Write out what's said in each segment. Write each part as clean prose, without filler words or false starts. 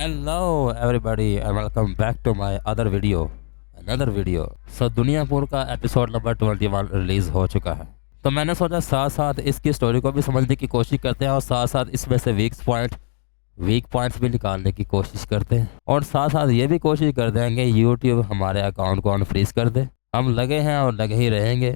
Hello everybody and welcome back to my other video. Another video. Duniyapur का episode number 21 release हो चुका है। तो मैंने सोचा साथ साथ इसकी स्टोरी को भी समझने की कोशिश करते हैं और साथ साथ इसमें से वीक पॉइंट्स भी निकालने की कोशिश करते हैं और साथ साथ ये भी कोशिश करते हैं कि यूट्यूब हमारे अकाउंट को अनफ्रीज कर दे। हम लगे हैं और लगे ही रहेंगे।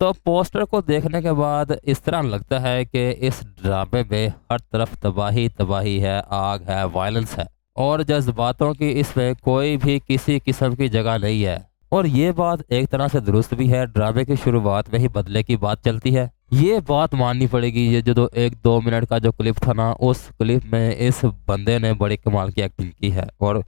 तो पोस्टर को देखने के बाद इस तरह लगता है कि इस ड्रामे में हर तरफ तबाही तबाही है, आग है, वायलेंस है और जज्बातों की इसमें कोई भी किसी किस्म की जगह नहीं है। और ये बात एक तरह से दुरुस्त भी है। ड्रामे की शुरुआत में ही बदले की बात चलती है, ये बात माननी पड़ेगी। ये जो 1-2 मिनट का जो क्लिप था ना, उस क्लिप में इस बंदे ने बड़ी कमाल की एक्टिंग की है और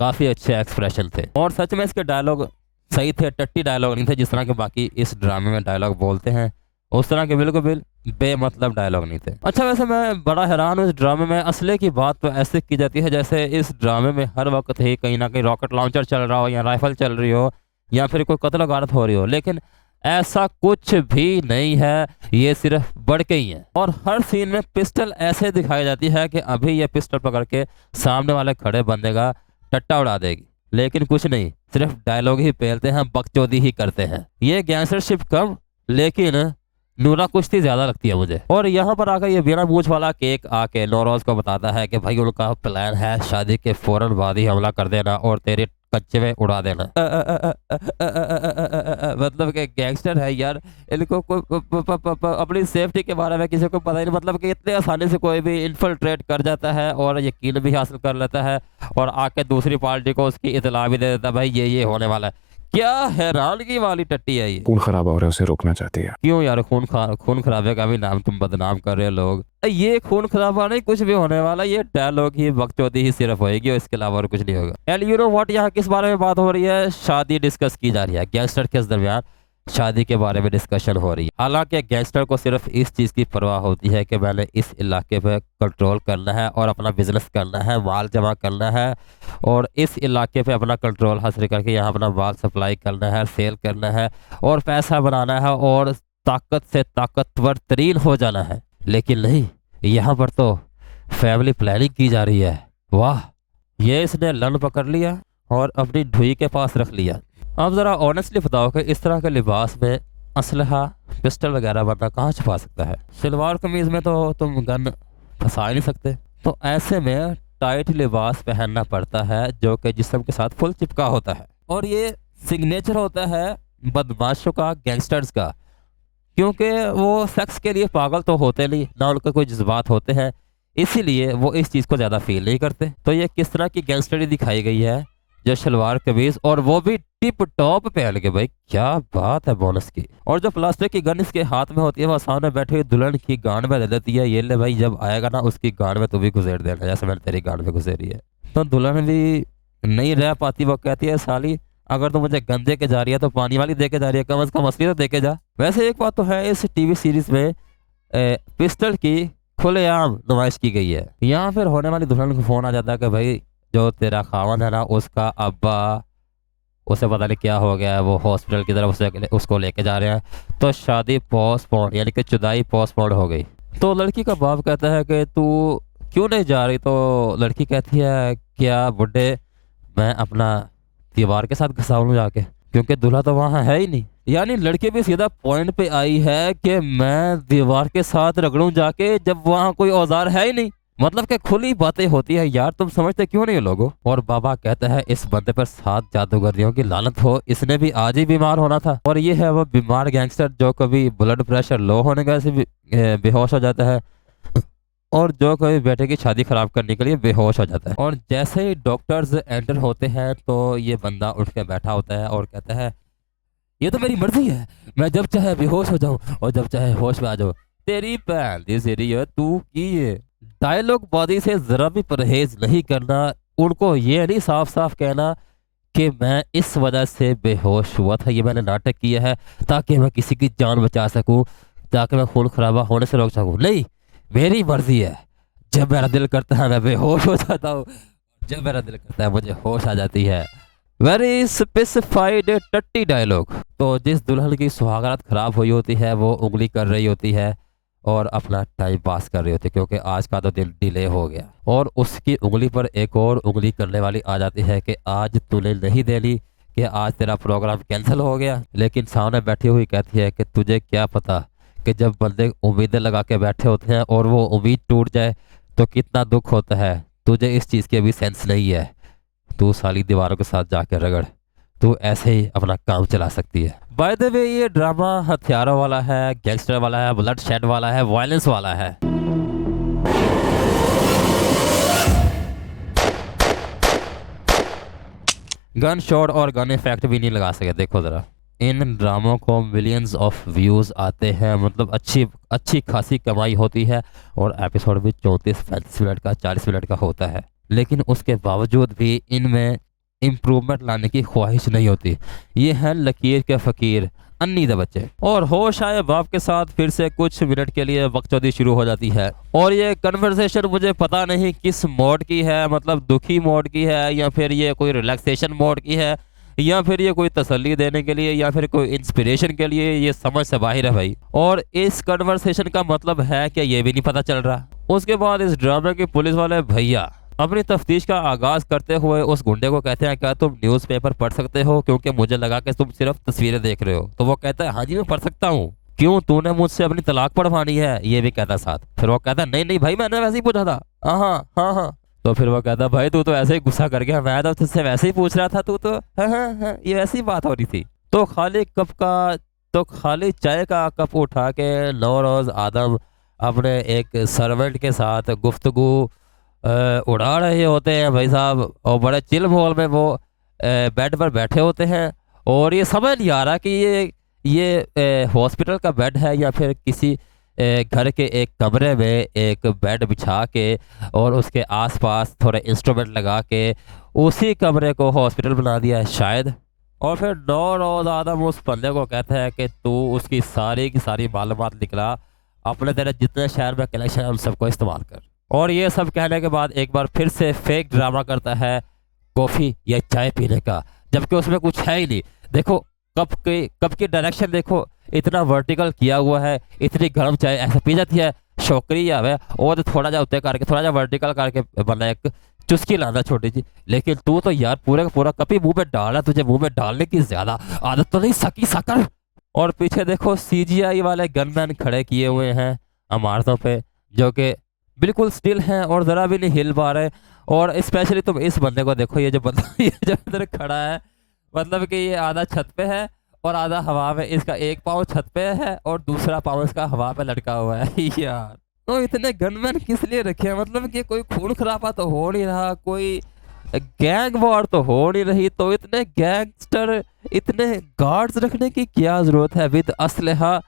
काफ़ी अच्छे एक्सप्रेशन थे और सच में इसके डायलॉग सही थे। टट्टी डायलॉग नहीं थे जिस तरह के बाकी इस ड्रामे में डायलॉग बोलते हैं, उस तरह के बिल्कुल बेमतलब डायलॉग नहीं थे। अच्छा, वैसे मैं बड़ा हैरान हूँ इस ड्रामे में। असले की बात तो ऐसे की जाती है जैसे इस ड्रामे में हर वक्त ही कहीं ना कहीं रॉकेट लॉन्चर चल रहा हो या राइफल चल रही हो या फिर कोई कत्ल गारत हो रही हो, लेकिन ऐसा कुछ भी नहीं है। ये सिर्फ बढ़ के ही है और हर सीन में पिस्टल ऐसे दिखाई जाती है कि अभी ये पिस्टल पकड़ के सामने वाले खड़े बंदे का टट्टा उड़ा देगी, लेकिन कुछ नहीं, सिर्फ डायलॉग ही पेलते हैं, बकचोदी ही करते हैं। ये गैंगस्टरशिप कम, लेकिन नूरा कुश्ती ज्यादा लगती है मुझे। और यहाँ पर आकर ये बिना मूछ वाला केक आके नौरोज को बताता है कि भाई उनका प्लान है शादी के फौरन बाद ही हमला कर देना और तेरे कच्चे में उड़ा देना। मतलब कि गैंगस्टर है यार, इनको अपनी सेफ्टी के बारे में किसी को पता ही नहीं। मतलब कि इतने आसानी से कोई भी इन्फिल्ट्रेट कर जाता है और यकीन भी हासिल कर लेता है और आके दूसरी पार्टी को उसकी इतला भी दे देता है भाई ये होने वाला है। क्या हैरानगी वाली टट्टी है ये। खून खराब हो रहा है, उसे रोकना चाहती है। क्यों यार, खून खराबे का भी नाम तुम बदनाम कर रहे हो लोग। ये खून खराबा नहीं कुछ भी होने वाला, ये डायलॉग ही बकचोदी ही सिर्फ होएगी और इसके अलावा और कुछ नहीं होगा। एंड यू नो व्हाट, यहाँ किस बारे में बात हो रही है? शादी डिस्कस की जा रही है। गैंगस्टर के दरमियान शादी के बारे में डिस्कशन हो रही है। हालांकि गैंगस्टर को सिर्फ इस चीज़ की परवाह होती है कि मैंने इस इलाके पे कंट्रोल करना है और अपना बिजनेस करना है, माल जमा करना है और इस इलाके पे अपना कंट्रोल हासिल करके यहाँ अपना माल सप्लाई करना है, सेल करना है और पैसा बनाना है और ताकत से ताकतवर तरीन हो जाना है। लेकिन नहीं, यहाँ पर तो फैमिली प्लानिंग की जा रही है। वाह, ये इसने लन पकड़ लिया और अपनी ढुई के पास रख लिया। अब ज़रा ऑनेस्टली बताओ कि इस तरह के लिबास में असलहा, पिस्टल वगैरह बंदा कहाँ छुपा सकता है? सलवार कमीज़ में तो तुम गन फंसा ही नहीं सकते। तो ऐसे में टाइट लिबास पहनना पड़ता है जो कि जिस्म के साथ फुल चिपका होता है और ये सिग्नेचर होता है बदमाशों का, गैंगस्टर्स का, क्योंकि वो सेक्स के लिए पागल तो होते नहीं ना, उनके कोई जज्बात होते हैं, इसीलिए वो इस चीज़ को ज़्यादा फील नहीं करते। तो ये किस तरह की गैंगस्टरी दिखाई गई है, जो शलवार कमीज और वो भी टिप टॉप पहन के, भाई क्या बात है बोनस की। और जो प्लास्टिक की गन इसके हाथ में होती है वो सामने बैठे हुई दुल्हन की गांड में दे देती है, ये ले भाई जब आएगा ना उसकी गांड में तू भी घुसेड़ देना जैसे मैंने तेरी गांड में घुसेरी है। तो दुल्हन भी नहीं रह पाती, वो कहती है साली अगर तो मुझे गन दे के जा रही है तो पानी वाली दे के जा रही है, कम अज कम असली तो दे के जा। वैसे एक बात तो है, इस टीवी सीरीज में पिस्टल की खुलेआम नुमाइश की गई है। यहाँ फिर होने वाली दुल्हन को फोन आ जाता है कि भाई जो तेरा खावन है ना, उसका अब्बा, उसे पता नहीं क्या हो गया है, वो हॉस्पिटल की तरफ उसको लेके जा रहे हैं। तो शादी पोस्टपोन यानी कि जुदाई पोस्टपोन हो गई। तो लड़की का बाप कहता है कि तू क्यों नहीं जा रही? तो लड़की कहती है क्या बुड्ढे, मैं अपना दीवार के साथ घसाव लूं जाके, क्योंकि दूल्हा तो वहाँ है ही नहीं। यानी लड़की भी सीधा पॉइंट पे आई है कि मैं दीवार के साथ रगड़ूं जाके जब वहाँ कोई औजार है ही नहीं। मतलब कि खुली बातें होती है यार, तुम समझते क्यों नहीं हो लोगों? और बाबा कहता है इस बंदे पर 7 जादूगरियों की लानत हो, इसने भी आज ही बीमार होना था। और ये है वो बीमार गैंगस्टर जो कभी ब्लड प्रेशर लो होने का से बेहोश हो जाता है और जो कभी बेटे की शादी खराब करने के लिए बेहोश हो जाता है। और जैसे ही डॉक्टर्स एंटर होते हैं तो ये बंदा उठ के बैठा होता है और कहता है ये तो मेरी मर्जी है, मैं जब चाहे बेहोश हो जाऊं और जब चाहे होश में आ जाऊं। तेरी पैन दी सीरी है तू की ये डायलॉग बाजी से जरा भी परहेज नहीं करना। उनको ये नहीं साफ साफ कहना कि मैं इस वजह से बेहोश हुआ था, ये मैंने नाटक किया है ताकि मैं किसी की जान बचा सकूं, ताकि मैं खून खराबा होने से रोक सकूं। नहीं, मेरी मर्जी है, जब मेरा दिल करता है मैं बेहोश हो जाता हूँ, जब मेरा दिल करता है मुझे होश आ जाती है। वेरी स्पेसिफाइड टट्टी डायलॉग। तो जिस दुल्हन की सुहागरात खराब हुई होती है वो उंगली कर रही होती है और अपना टाइम पास कर रही होती है, क्योंकि आज का तो दिन डिले हो गया। और उसकी उंगली पर एक और उंगली करने वाली आ जाती है कि आज तूने नहीं देनी, कि आज तेरा प्रोग्राम कैंसिल हो गया। लेकिन सामने बैठी हुई कहती है कि तुझे क्या पता कि जब बंदे उम्मीदें लगा के बैठे होते हैं और वो उम्मीद टूट जाए तो कितना दुख होता है। तुझे इस चीज़ की अभी सेंस नहीं है। तू साली दीवारों के साथ जाके रगड़, तू ऐसे ही अपना काम चला सकती है। बाय द वे, ये ड्रामा हथियारों वाला है, गैंगस्टर वाला है, ब्लड शेड वाला है, वायलेंस वाला है। गन शॉट और गन इफेक्ट भी नहीं लगा सके। देखो ज़रा, इन ड्रामों को मिलियंस ऑफ व्यूज़ आते हैं, मतलब अच्छी अच्छी खासी कमाई होती है। और एपिसोड भी 34-35 मिनट का, 40 मिनट का होता है। लेकिन उसके बावजूद भी इनमें इम्प्रूवमेंट लाने की ख्वाहिश नहीं होती। ये हैं लकीर के फ़कीर, अन्नी द बच्चे। और होश आए बाप के साथ फिर से कुछ मिनट के लिए बकचोदी शुरू हो जाती है। और ये कन्वर्सेशन मुझे पता नहीं किस मोड की है, मतलब दुखी मोड की है, या फिर ये कोई रिलैक्सेशन मोड की है, या फिर ये कोई तसल्ली देने के लिए, या फिर कोई इंस्पिरेशन के लिए। ये समझ से बाहर है भाई। और इस कन्वर्सेशन का मतलब है कि ये भी नहीं पता चल रहा। उसके बाद इस ड्रामे के पुलिस वाले भैया अपनी तफ्तीश का आगाज करते हुए उस गुंडे को कहते हैं, क्या तुम न्यूज़पेपर पढ़ सकते हो, क्योंकि मुझे लगा कि तुम सिर्फ तस्वीरें देख रहे हो। तो वो कहता है, हाँ जी मैं पढ़ सकता हूँ। क्यों, तूने मुझसे अपनी तलाक पढ़वानी है? ये भी कहता साथ। फिर वो कहता है, नहीं नहीं भाई, मैंने वैसे ही पूछा था। हाँ हाँ हाँ हाँ। तो फिर वो कहता, भाई तू तो ऐसे ही गुस्सा कर गया, मैं तो तुझसे वैसे ही पूछ रहा था, तू तो हाँ हाँ हाँ, ये वैसी ही बात हो रही थी। तो खाली चाय का कप उठा के नौरोज आदम अपने एक सर्वेंट के साथ गुफ्तगू उड़ा रहे होते हैं भाई साहब। और बड़े चिल माहौल में वो बेड पर बैठे होते हैं। और ये समझ नहीं आ रहा कि ये हॉस्पिटल का बेड है या फिर किसी घर के एक कमरे में एक बेड बिछा के और उसके आसपास थोड़े इंस्ट्रूमेंट लगा के उसी कमरे को हॉस्पिटल बना दिया है शायद। और फिर नौ रोज आदम उस बंदे को कहता है कि तू उसकी सारी की सारी मालूमात निकला, अपने तेरे जितने शहर में कलेक्शन है उन सबको इस्तेमाल कर। और ये सब कहने के बाद एक बार फिर से फेक ड्रामा करता है कॉफ़ी या चाय पीने का, जबकि उसमें कुछ है ही नहीं। देखो कप की डायरेक्शन देखो, इतना वर्टिकल किया हुआ है, इतनी गर्म चाय ऐसे पी जाती है। शौकरी या वे और थोड़ा जा उत्ते करके थोड़ा जा वर्टिकल करके बना एक चुस्की लाना छोटी सी। लेकिन तू तो यार पूरे का पूरा कप ही मुंह में डाल रहा, तुझे मुंह में डालने की ज्यादा आदत तो नहीं, सकी सकर। और पीछे देखो सीजीआई वाले गनमैन खड़े किए हुए हैं इमारतों पे, जो कि बिल्कुल स्टिल हैं और ज़रा भी नहीं हिल पा रहे। और स्पेशली तुम इस बंदे को देखो, ये जो बंदा ये जो इधर खड़ा है, मतलब कि ये आधा छत पे है और आधा हवा में। इसका एक पाँव छत पे है और दूसरा पाँव इसका हवा पे लटका हुआ है यार। तो इतने गनमैन किस लिए रखे हैं? मतलब कि कोई खून खराबा तो हो नहीं रहा, कोई गैंग वॉर तो हो नहीं रही, तो इतने गैंगस्टर, इतने गार्ड्स रखने की क्या जरूरत है विद असलहा?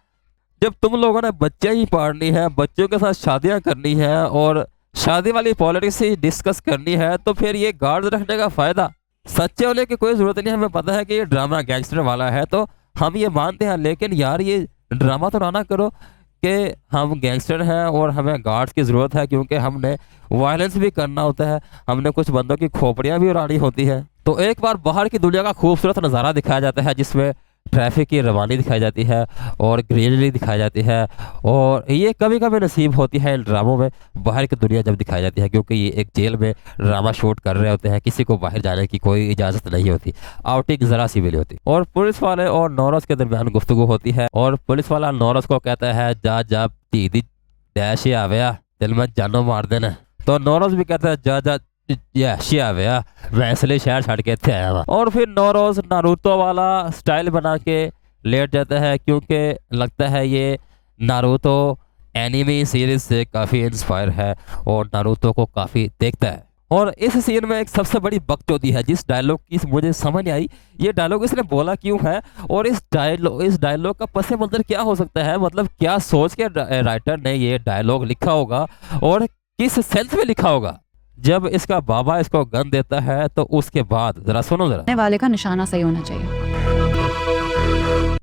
जब तुम लोगों ने बच्चे ही पालनी है, बच्चों के साथ शादियां करनी है और शादी वाली पॉलिटिक्स ही डिस्कस करनी है, तो फिर ये गार्ड रखने का फायदा? सच्चे होने की कोई जरूरत नहीं। हमें पता है कि ये ड्रामा गैंगस्टर वाला है तो हम ये मानते हैं, लेकिन यार ये ड्रामा तो ना करो कि हम गैंगस्टर हैं और हमें गार्ड्स की ज़रूरत है क्योंकि हमने वायलेंस भी करना होता है, हमने कुछ बंदों की खोपड़ियाँ भी उड़ानी होती है। तो एक बार बाहर की दुनिया का खूबसूरत नज़ारा दिखाया जाता है जिसमें ट्रैफिक की रवानी दिखाई जाती है और ग्रीनरी दिखाई जाती है। और ये कभी कभी नसीब होती है इन ड्रामों में बाहर की दुनिया जब दिखाई जाती है, क्योंकि ये एक जेल में ड्रामा शूट कर रहे होते हैं, किसी को बाहर जाने की कोई इजाज़त नहीं होती, आउटिंग ज़रा सी भी नहीं होती। और पुलिस वाले और नौरस के दरमियान गुफ्तगू होती है और पुलिस वाला नौरस को कहता है, जा जा धी डैश ही आवेया दिल में जानो मार देना। तो नौरस भी कहता है, जा जा मैं इसलिए शहर छड़ के इतने आया हुआ। और फिर नौरोज नारुतो वाला स्टाइल बना के लेट जाता है, क्योंकि लगता है ये नारुतो एनिमी सीरीज से काफ़ी इंस्पायर है और नारुतो को काफ़ी देखता है। और इस सीन में एक सबसे बड़ी बकचोदी है जिस डायलॉग की मुझे समझ नहीं आई, ये डायलॉग इसने बोला क्यों है और इस डायलॉग का पस मंजर क्या हो सकता है? मतलब क्या सोच के राइटर ने ये डायलॉग लिखा होगा और किस सेंस में लिखा होगा? जब इसका बाबा इसको गन देता है तो उसके बाद जरा सुनो जरा, चलाने वाले का निशाना सही होना चाहिए।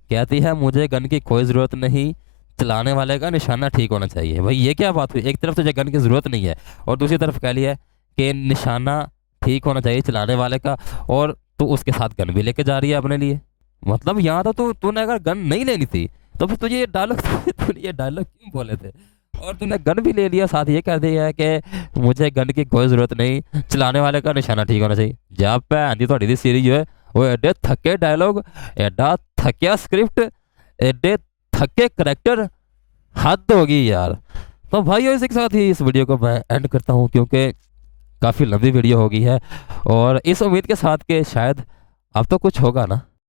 कहती है मुझे गन की कोई ज़रूरत नहीं, चलाने वाले का निशाना ठीक होना चाहिए। भाई ये क्या बात हुई? एक तरफ तुझे गन की ज़रूरत नहीं है और दूसरी तरफ कह लिया कि निशाना ठीक होना चाहिए चलाने वाले का, और तू उसके साथ गन भी लेके जा रही है अपने लिए। मतलब यहाँ तो तूने अगर गन नहीं लेनी थी तो फिर तुझे ये डायलॉग तूने ये डायलॉग क्यों बोले थे? और तूने गन भी ले लिया, साथ ये कर दिया है कि मुझे गन की कोई ज़रूरत नहीं, चलाने वाले का निशाना ठीक होना चाहिए। जा भैन दी तुहाडी दी सीरीज जो है वो एडे थके डायलॉग, एडा थकिया स्क्रिप्ट, एडे थके करैक्टर, हद होगी यार। तो भाइयों इसी के साथ ही इस वीडियो को मैं एंड करता हूँ, क्योंकि काफ़ी लंबी वीडियो हो गई है, और इस उम्मीद के साथ कि शायद अब तो कुछ होगा ना।